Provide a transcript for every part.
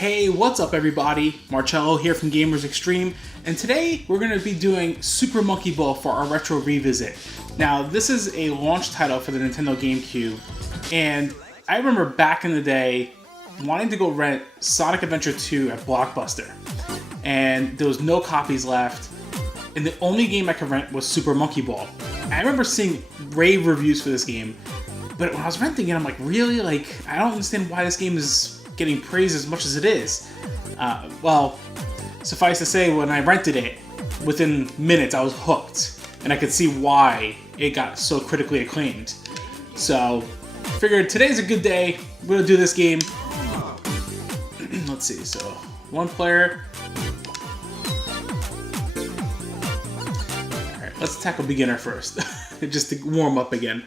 Hey, what's up everybody? Marcello here from Xtreme, and today we're going to be doing Super Monkey Ball for our Retro Revisit. Now, this is a launch title for the Nintendo GameCube, and I remember back in the day wanting to go rent Sonic Adventure 2 at Blockbuster, and there was no copies left, and the only game I could rent was Super Monkey Ball. I remember seeing rave reviews for this game, but when I was renting it, I'm like, really? Like, I don't understand why this game is getting praised as much as it is. Well, suffice to say, when I rented it, within minutes I was hooked, and I could see why it got so critically acclaimed. So, figured today's a good day. We're gonna do this game. Let's see. So, one player. All right, let's tackle beginner first, just to warm up again.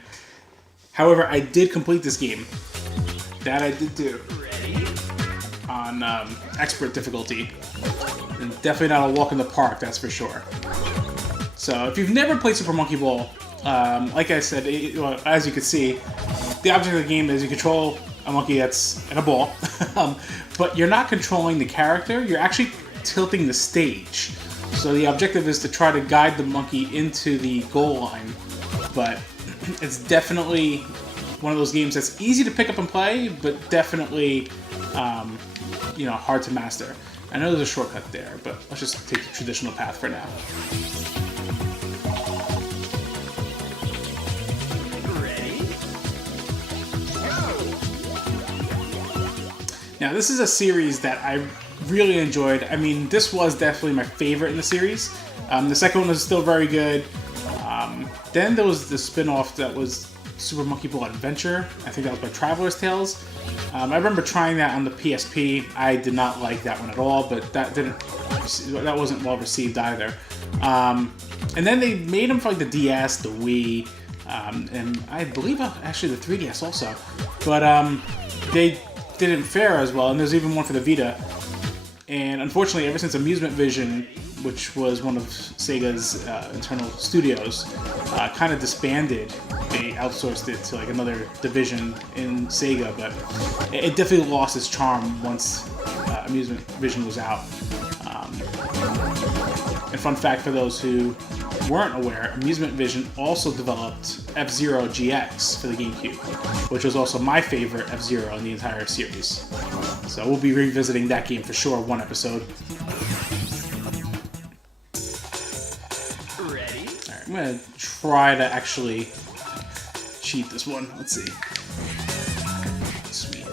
However, I did complete this game. That I did do. On expert difficulty. And definitely not a walk in the park, that's for sure. So if you've never played Super Monkey Ball, like I said, well, as you can see, the object of the game is you control a monkey that's in a ball, but you're not controlling the character, you're actually tilting the stage. So the objective is to try to guide the monkey into the goal line, but it's definitely one of those games that's easy to pick up and play, but definitely hard to master. I know there's a shortcut there, but let's just take the traditional path for now. Ready? Go! Now, this is a series that I really enjoyed. I mean, this was definitely my favorite in the series. The second one was still very good. Then there was the spin-off that was Super Monkey Ball Adventure. I think that was by Traveler's Tales. I remember trying that on the PSP. I did not like that one at all, but that wasn't well received either. And then they made them for like the DS, the Wii, and I believe actually the 3DS also. But they didn't fare as well, and there's even one for the Vita. And unfortunately, ever since Amusement Vision, which was one of Sega's internal studios, kind of disbanded. They outsourced it to like another division in Sega, but it definitely lost its charm once Amusement Vision was out. And fun fact for those who weren't aware, Amusement Vision also developed F-Zero GX for the GameCube, which was also my favorite F-Zero in the entire series. So we'll be revisiting that game for sure, one episode. Ready? Alright, I'm gonna try to actually cheat this one. Let's see. Sweet.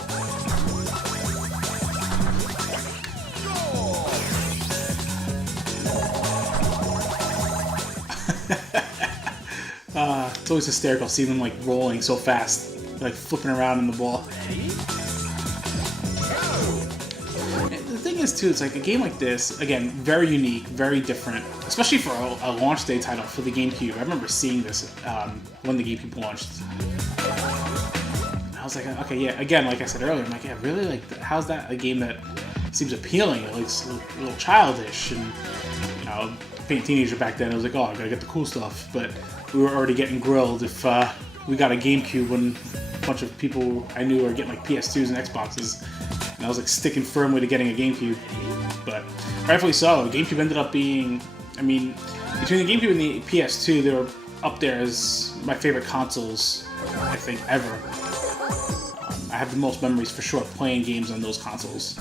It's always hysterical seeing them like rolling so fast, like flipping around in the ball. The thing is too, it's like a game like this, again, very unique, very different, especially for a launch day title for the GameCube. I remember seeing this when the GameCube launched. I was like, okay, yeah, again, like I said earlier, I'm like, yeah, really? Like, how's that a game that seems appealing? It looks a little childish, and, being a teenager back then, I was like, oh, I gotta get the cool stuff, but we were already getting grilled if we got a GameCube when a bunch of people I knew were getting like PS2s and Xboxes. And I was like sticking firmly to getting a GameCube, but rightfully so. GameCube ended up being, I mean, between the GameCube and the PS2, they were up there as my favorite consoles, I think, ever. I have the most memories for sure playing games on those consoles.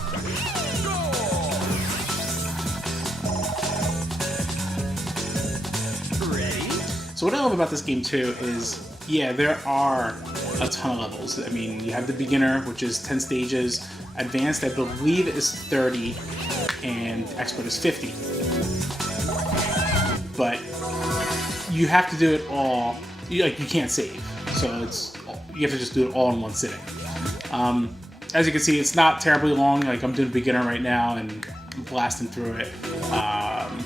Ready? So what I love about this game too is, yeah, there are a ton of levels. I mean, you have the beginner, which is 10 stages. Advanced, I believe, is 30, and Expert is 50. But you have to do it all. You can't save, so you have to just do it all in one sitting. As you can see, it's not terribly long. Like, I'm doing beginner right now and I'm blasting through it.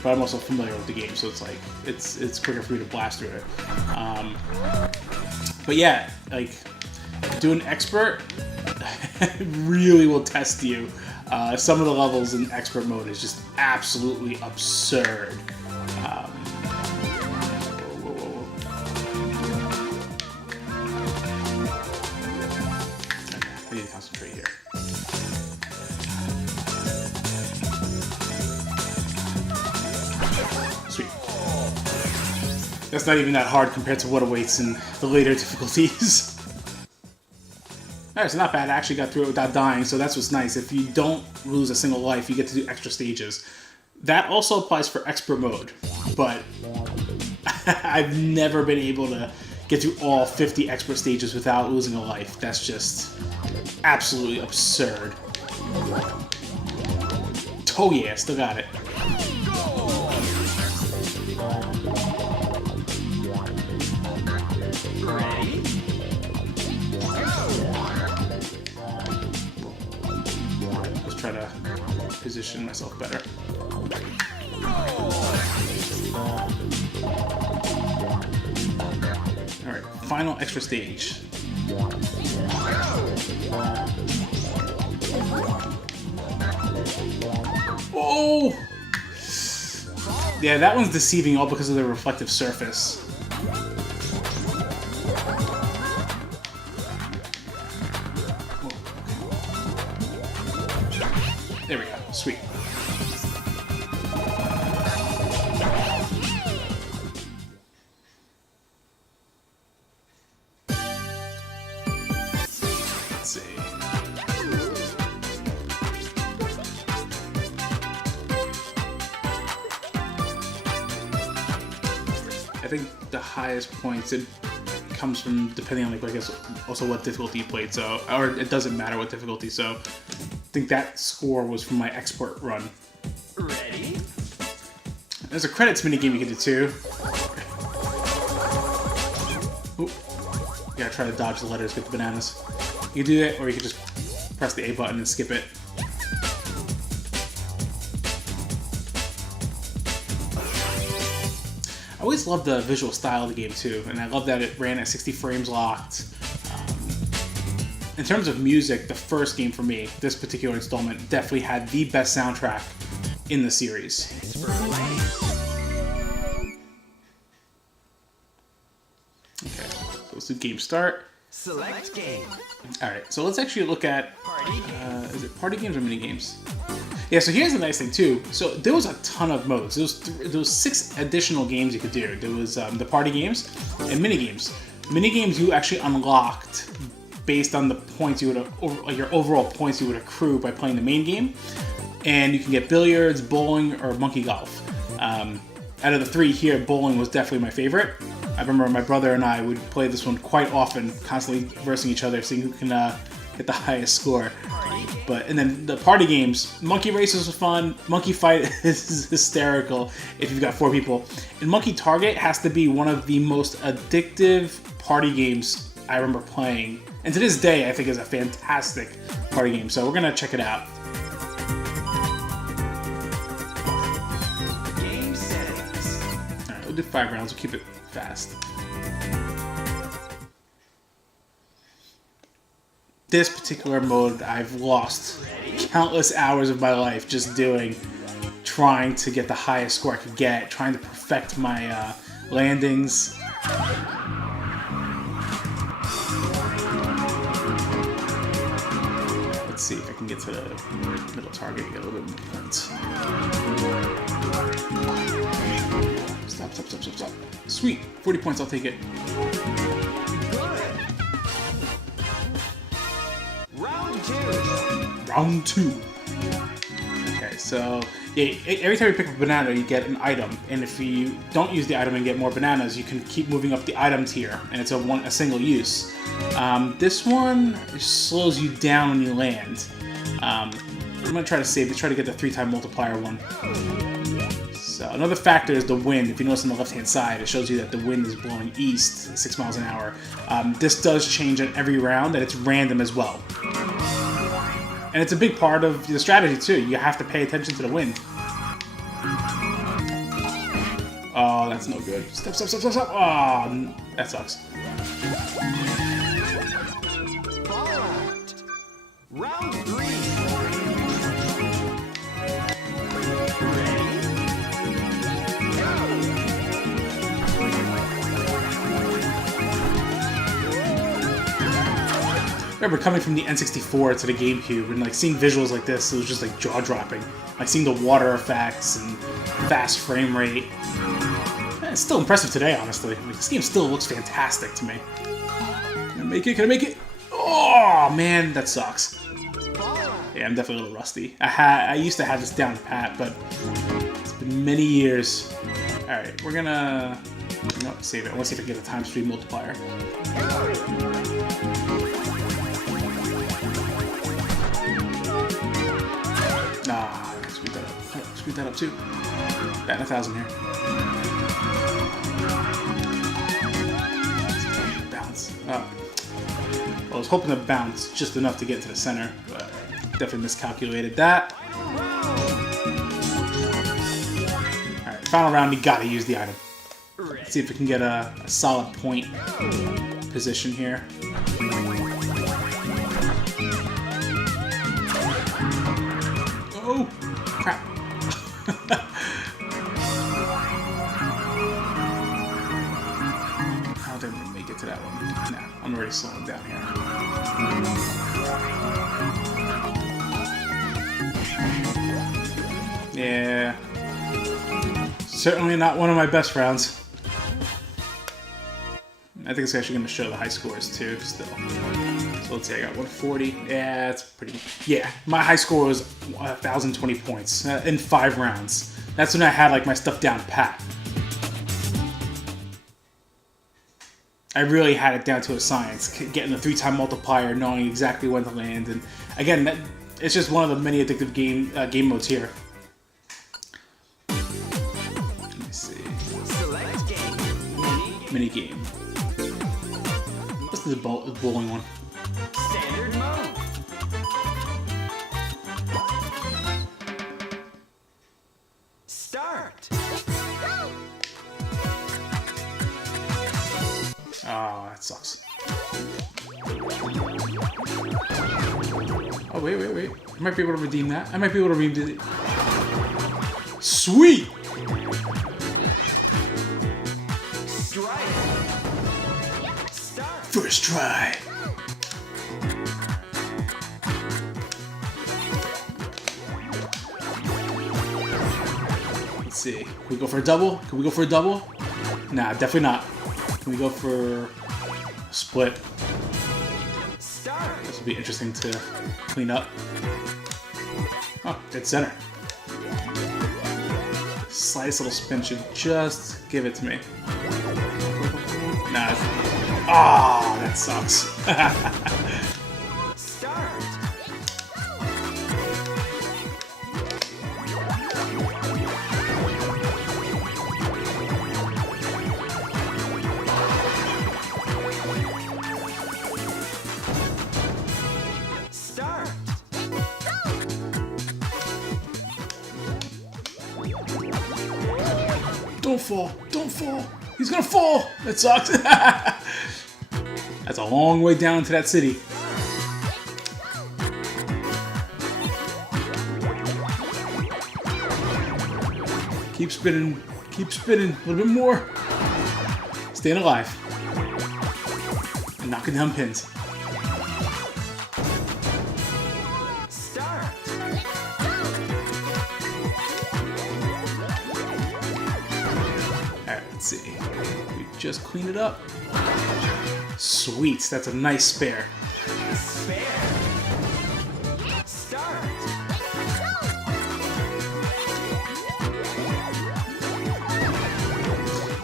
But I'm also familiar with the game, so it's like it's quicker for me to blast through it. But yeah, like doing Expert really will test you. Some of the levels in Expert mode is just absolutely absurd. I need to concentrate here. That's not even that hard compared to what awaits in the later difficulties. Alright, so not bad. I actually got through it without dying, so that's what's nice. If you don't lose a single life, you get to do extra stages. That also applies for expert mode, but I've never been able to get through all 50 expert stages without losing a life. That's just absolutely absurd. Oh yeah, still got it. Ready? Let's try to position myself better. Alright, final extra stage. Oh! Yeah, that one's deceiving all because of the reflective surface. There we go. Sweet. Let's see. I think the highest points it comes from depending on like I guess also what difficulty you played. So or it doesn't matter what difficulty. So I think that score was from my expert run. Ready? There's a credits minigame you can do too. Ooh. You gotta try to dodge the letters, get the bananas. You can do that, or you can just press the A button and skip it. I always loved the visual style of the game too, and I love that it ran at 60 frames locked. In terms of music, the first game for me, this particular installment, definitely had the best soundtrack in the series. Okay, so let's do game start. Select game. Alright, so let's actually look at, Party game. is it party games or mini games? Yeah, so here's the nice thing too. So there was a ton of modes. There was 6 additional games you could do. There was the party games and mini games. Mini games you actually unlocked based on the points you would have, like your overall points you would accrue by playing the main game. And you can get billiards, bowling, or monkey golf. Out of the 3 here, bowling was definitely my favorite. I remember my brother and I would play this one quite often, constantly versing each other, seeing who can get the highest score. And then the party games, Monkey Races was fun. Monkey Fight is hysterical if you've got 4 people. And Monkey Target has to be one of the most addictive party games I remember playing. And to this day, I think is a fantastic party game. So we're gonna check it out. Game settings. All right, we'll do 5 rounds. We'll keep it fast. This particular mode, I've lost countless hours of my life just doing, trying to get the highest score I could get, trying to perfect my landings. Let's see if I can get to the middle target and get a little bit more points. Stop. Sweet, 40 points, I'll take it. Round 2. Okay, so yeah, every time you pick up a banana, you get an item, and if you don't use the item and get more bananas, you can keep moving up the item tier, and it's a single use. This one slows you down when you land. I'm gonna try to save it, try to get the 3-time multiplier one. So another factor is the wind. If you notice on the left-hand side, it shows you that the wind is blowing east, 6 miles an hour. This does change on every round, and it's random as well. And it's a big part of the strategy too. You have to pay attention to the wind. Oh, that's no good. Stop. Oh, that sucks. Fallout. Round 3. Ready? Go! I remember coming from the N64 to the GameCube and like seeing visuals like this, it was just like jaw-dropping. Like seeing the water effects and fast frame rate. It's still impressive today, honestly. Like, this game still looks fantastic to me. Can I make it? Can I make it? Oh, man, that sucks. Yeah, I'm definitely a little rusty. I used to have this down pat, but it's been many years. Alright, we're gonna... No, save it. Let's see if I can get a ×3 multiplier. Nah, I screwed that up. I screwed that up too. Batting 1,000 here. Bounce. Well, I was hoping to bounce just enough to get into the center, but definitely miscalculated that. Alright, final round, you gotta use the item. Let's see if we can get a solid point position here. Oh, crap. How did we make it to that one? Nah, I'm already slowing down here. Yeah. Certainly not one of my best rounds. I think it's actually going to show the high scores too, still. So let's see, I got 140. Yeah, it's pretty... Yeah, my high score was 1,020 points in 5 rounds. That's when I had like my stuff down pat. I really had it down to a science, getting the 3-time multiplier, knowing exactly when to land, and again, it's just one of the many addictive game modes here. Let me see. Select game. Mini game. What's the bowling one? Standard mode. Start. Oh, that sucks. Oh, wait. I might be able to redeem that. I might be able to redeem it. Sweet! Strike. Start. First try. Let's see. Can we go for a double? Can we go for a double? Nah, definitely not. Can we go for a split? Start. This will be interesting to clean up. Oh, dead center. Slightest little spin should just give it to me. Nah. Oh, that sucks. Start. Start. Don't fall. Don't fall. He's gonna fall. That sucks. That's a long way down to that city. Keep spinning. Keep spinning. A little bit more. Staying alive. And knocking down pins. Start. Alright, let's see. We just clean it up. Sweet, that's a nice spare. Spare. Start.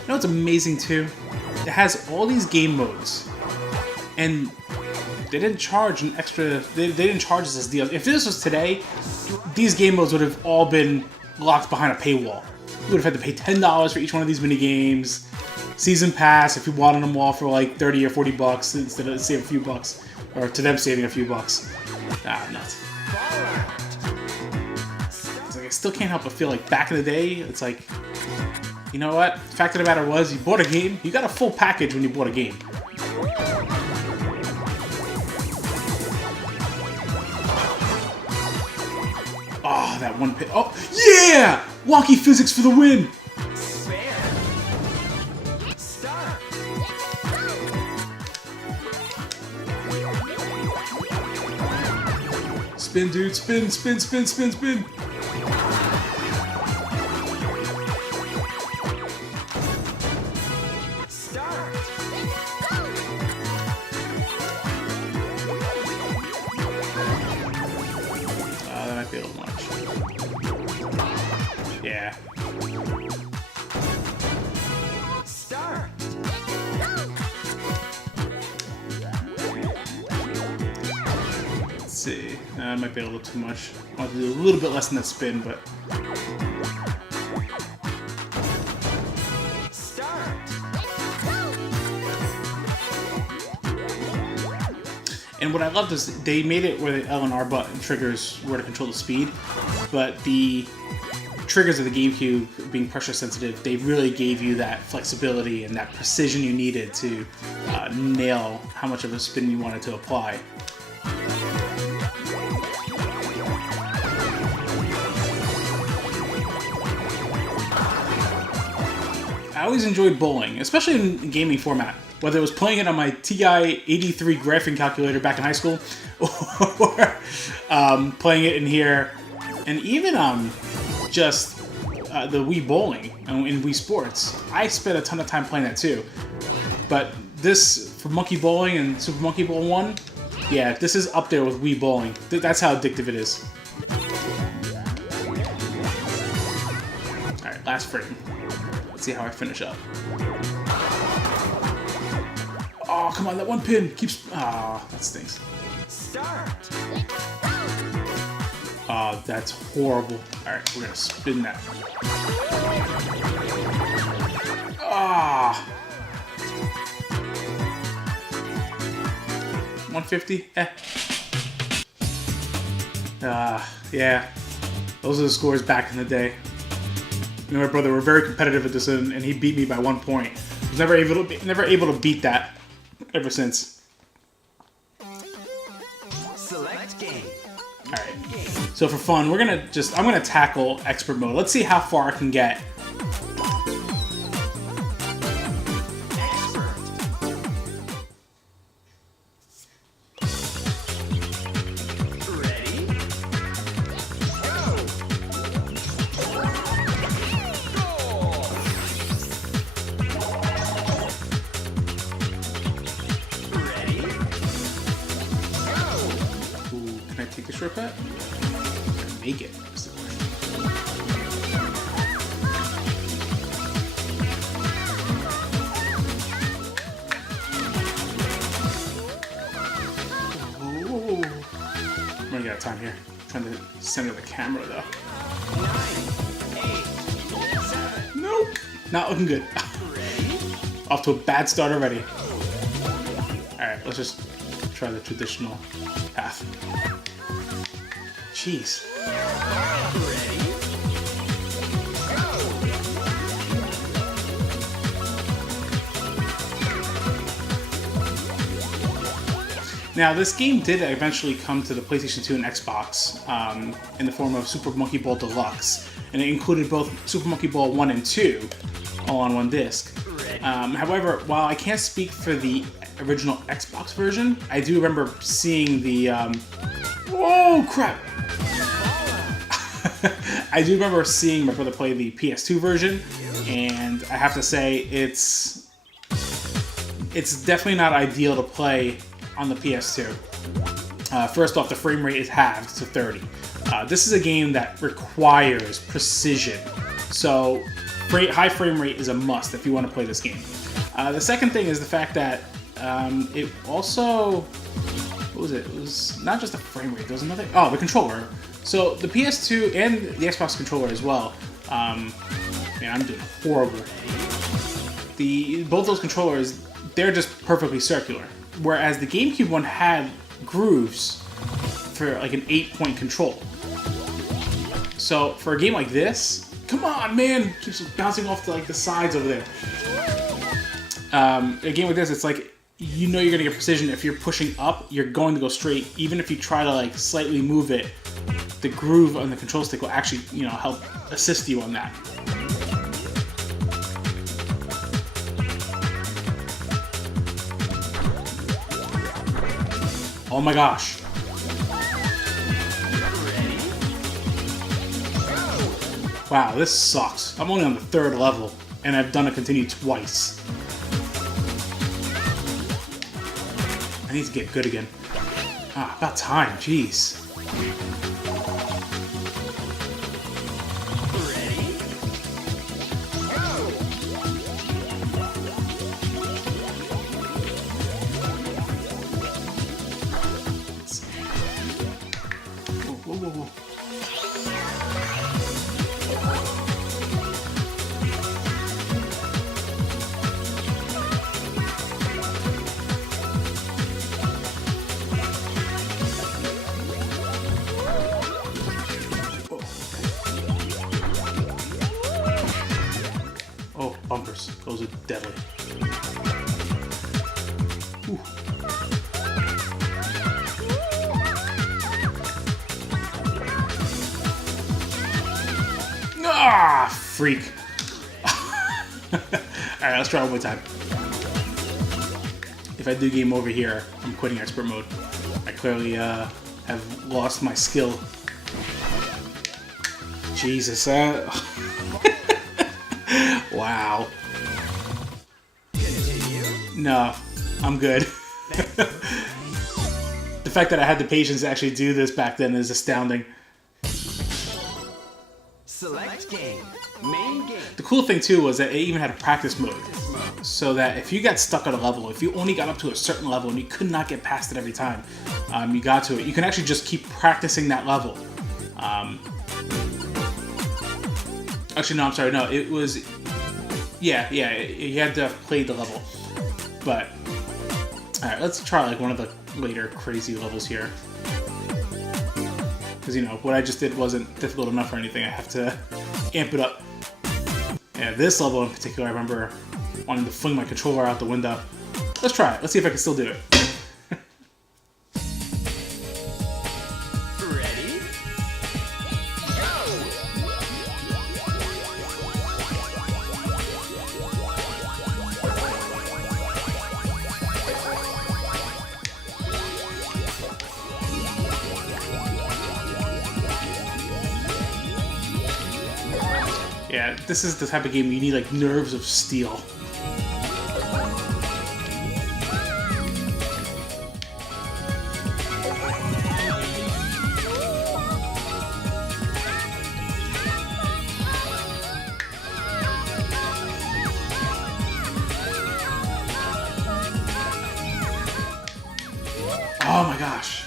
You know what's amazing too? It has all these game modes, and they didn't charge an extra. They didn't charge us as deals. If this was today, these game modes would have all been locked behind a paywall. You would have had to pay $10 for each one of these mini games. Season pass if you wanted them all for like 30 or 40 bucks instead of saving a few bucks, or to them saving a few bucks. Ah, nuts. It's like I still can't help but feel like back in the day, it's like, you know what? The fact of the matter was, you bought a game, you got a full package when you bought a game. Oh, that one pit. Oh, yeah! Wonky physics for the win! Spare. Start. Spin, dude, spin, spin, spin, spin, spin. Yeah. Start. Let's see. That might be a little too much. I want to do a little bit less than that spin, but... And what I loved is they made it where the L and R button triggers were to control the speed, but the triggers of the GameCube, being pressure sensitive, they really gave you that flexibility and that precision you needed to nail how much of a spin you wanted to apply. I always enjoyed bowling, especially in gaming format. Whether it was playing it on my TI-83 graphing calculator back in high school, or playing it in here, and even just the Wii Bowling in Wii Sports. I spent a ton of time playing that too. But this, for Monkey Bowling and Super Monkey Ball 1, yeah, this is up there with Wii Bowling. That's how addictive it is. Alright, last frame. Let's see how I finish up. Oh, come on, that one pin keeps... Ah, that stinks. Start. Oh, that's horrible. Alright, we're gonna spin that. Ah! 150? Eh. Yeah. Those are the scores back in the day. Me and my brother were very competitive at this, and he beat me by 1 point. I was never able to beat that ever since. Select game. Alright. So for fun, I'm gonna tackle expert mode. Let's see how far I can get. Expert. Ready? Go. Goal. Ready? Go. Ooh, can I take the shortcut? Can I make it? That's the question. Ooh. I'm running out of time here. I'm trying to center the camera though. 9, 8, 7. Nope. Not looking good. Ready? Off to a bad start already. Alright, let's just try the traditional path. Jeez. Ready? Now, this game did eventually come to the PlayStation 2 and Xbox in the form of Super Monkey Ball Deluxe, and it included both Super Monkey Ball 1 and 2 all on one disc. However, while I can't speak for the original Xbox version, I do remember seeing the... oh, crap! I do remember seeing my brother play the PS2 version, and I have to say, it's definitely not ideal to play on the PS2. First off, the frame rate is halved to 30. This is a game that requires precision, so high frame rate is a must if you want to play this game. The second thing is the fact that it also... what was it? It was not just the frame rate, there was another... oh, the controller. So the PS2 and the Xbox controller as well. Man, I'm doing horrible. Both those controllers, they're just perfectly circular. Whereas the GameCube one had grooves for like an 8-point control. So for a game like this, come on, man, keeps bouncing off to like the sides over there. A game like this, it's like, you know you're gonna get precision. If you're pushing up, you're going to go straight. Even if you try to like slightly move it, the groove on the control stick will actually, help assist you on that. Oh my gosh. Wow, this sucks. I'm only on the 3rd level, and I've done a continue twice. I need to get good again. Ah, about time, jeez. Ready? curves. Those are deadly. Ooh. Ah, freak. Alright, let's try one more time. If I do game over here, I'm quitting expert mode. I clearly have lost my skill. Jesus. Wow. No, I'm good. The fact that I had the patience to actually do this back then is astounding. Select game. Main game. The cool thing too was that it even had a practice mode. So that if you got stuck at a level, if you only got up to a certain level and you could not get past it every time you got to it, you can actually just keep practicing that level. Actually, no, I'm sorry. No, it was... Yeah, you had to have played the level. But... Alright, let's try like one of the later crazy levels here. Because, you know, what I just did wasn't difficult enough or anything. I have to amp it up. Yeah, this level in particular, I remember wanting to fling my controller out the window. Let's try it. Let's see if I can still do it. Ready? Go! Yeah, this is the type of game you need like nerves of steel. Oh my gosh.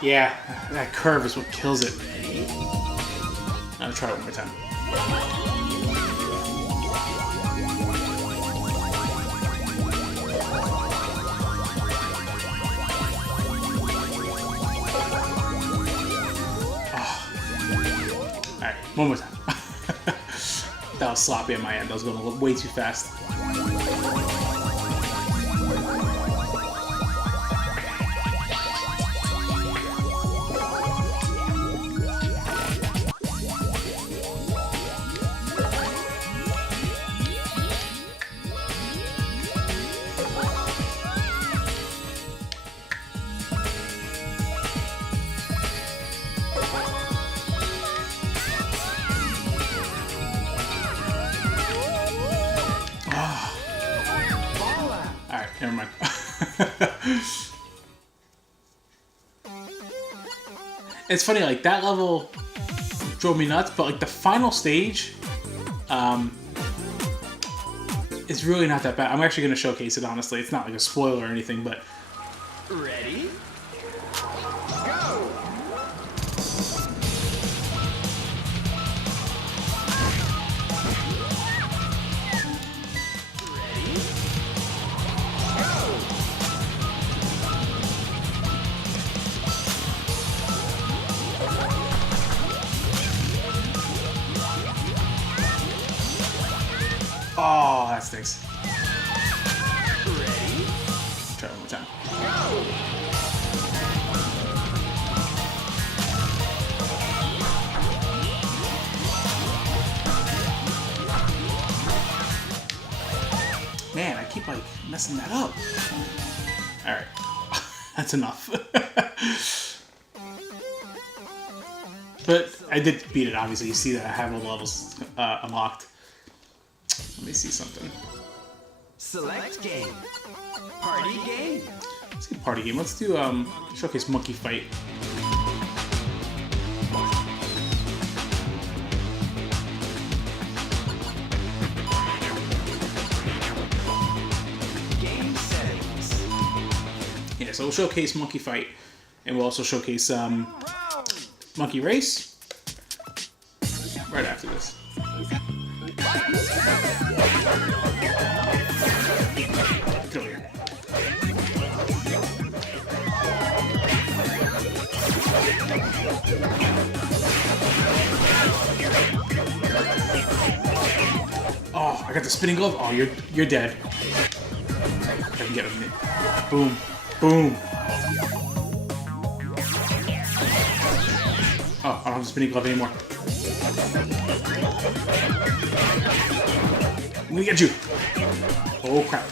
Yeah, that curve is what kills it. I'll try it one more time. Alright, one more time. That was sloppy on my end. I was going way too fast. Alright, never mind. It's funny, like, that level drove me nuts, but, like, the final stage, is really not that bad. I'm actually going to showcase it, honestly. It's not, like, a spoiler or anything, but... Ready? Go! Oh, that stinks. Ready? Try it one more time. Go! Man, I keep, like, messing that up. Alright. That's enough. But I did beat it, obviously. You see that I have all the levels unlocked. Let me see something. Select game. Party game. Let's do party game. Let's do showcase monkey fight. Game settings. Yeah, so we'll showcase monkey fight, and we'll also showcase monkey race right after this. Get over here. Oh, I got the spinning glove. Oh, you're dead. I can get him. Boom. Boom. Oh, I don't have the spinning glove anymore. I'm gonna get you. Oh, crap.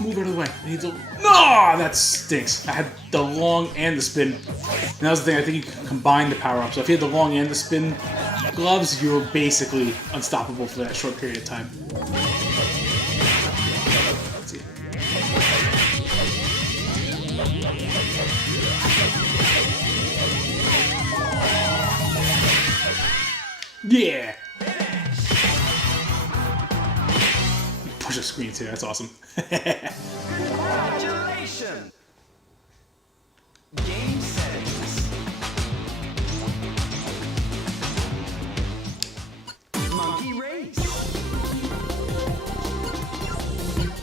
Move out of the way. I need to... No! That stinks. I had the long and the spin. And that was the thing. I think you can combine the power-up. So if you had the long and the spin gloves, you were basically unstoppable for that short period of time. Let's see. Yeah! Push a screen too, that's awesome. Congratulations! Game settings. Monkey race.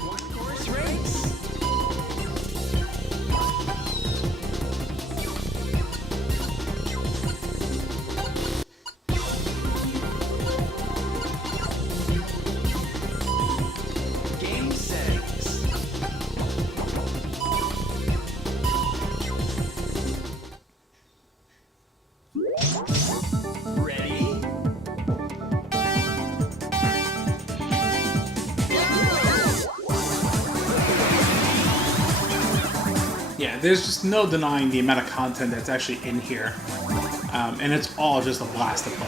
One course race. Game settings. Ready? Yeah, there's just no denying the amount of content that's actually in here. And it's all just a blast to play.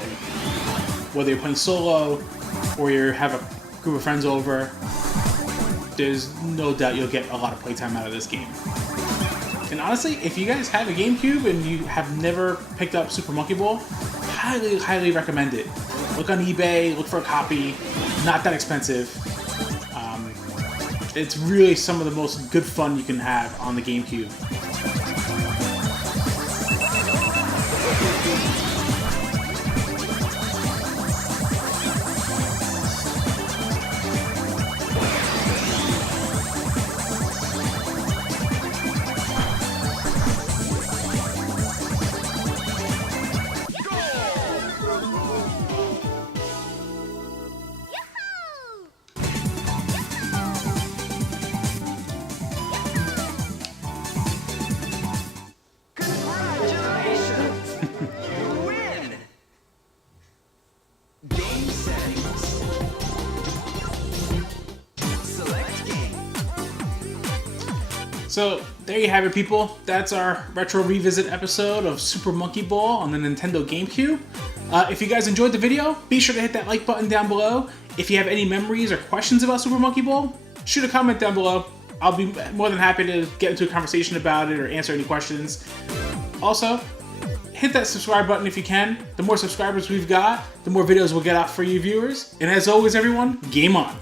Whether you're playing solo, or you have a group of friends over, there's no doubt you'll get a lot of playtime out of this game. And honestly, if you guys have a GameCube and you have never picked up Super Monkey Ball, highly, highly recommend it. Look on eBay, look for a copy, not that expensive. It's really some of the most good fun you can have on the GameCube. Congratulations! You win! Game settings. Select game. So, there you have it, people. That's our retro revisit episode of Super Monkey Ball on the Nintendo GameCube. If you guys enjoyed the video, be sure to hit that like button down below. If you have any memories or questions about Super Monkey Ball, shoot a comment down below. I'll be more than happy to get into a conversation about it or answer any questions. Also, hit that subscribe button if you can. The more subscribers we've got, the more videos we'll get out for you viewers. And as always, everyone, game on.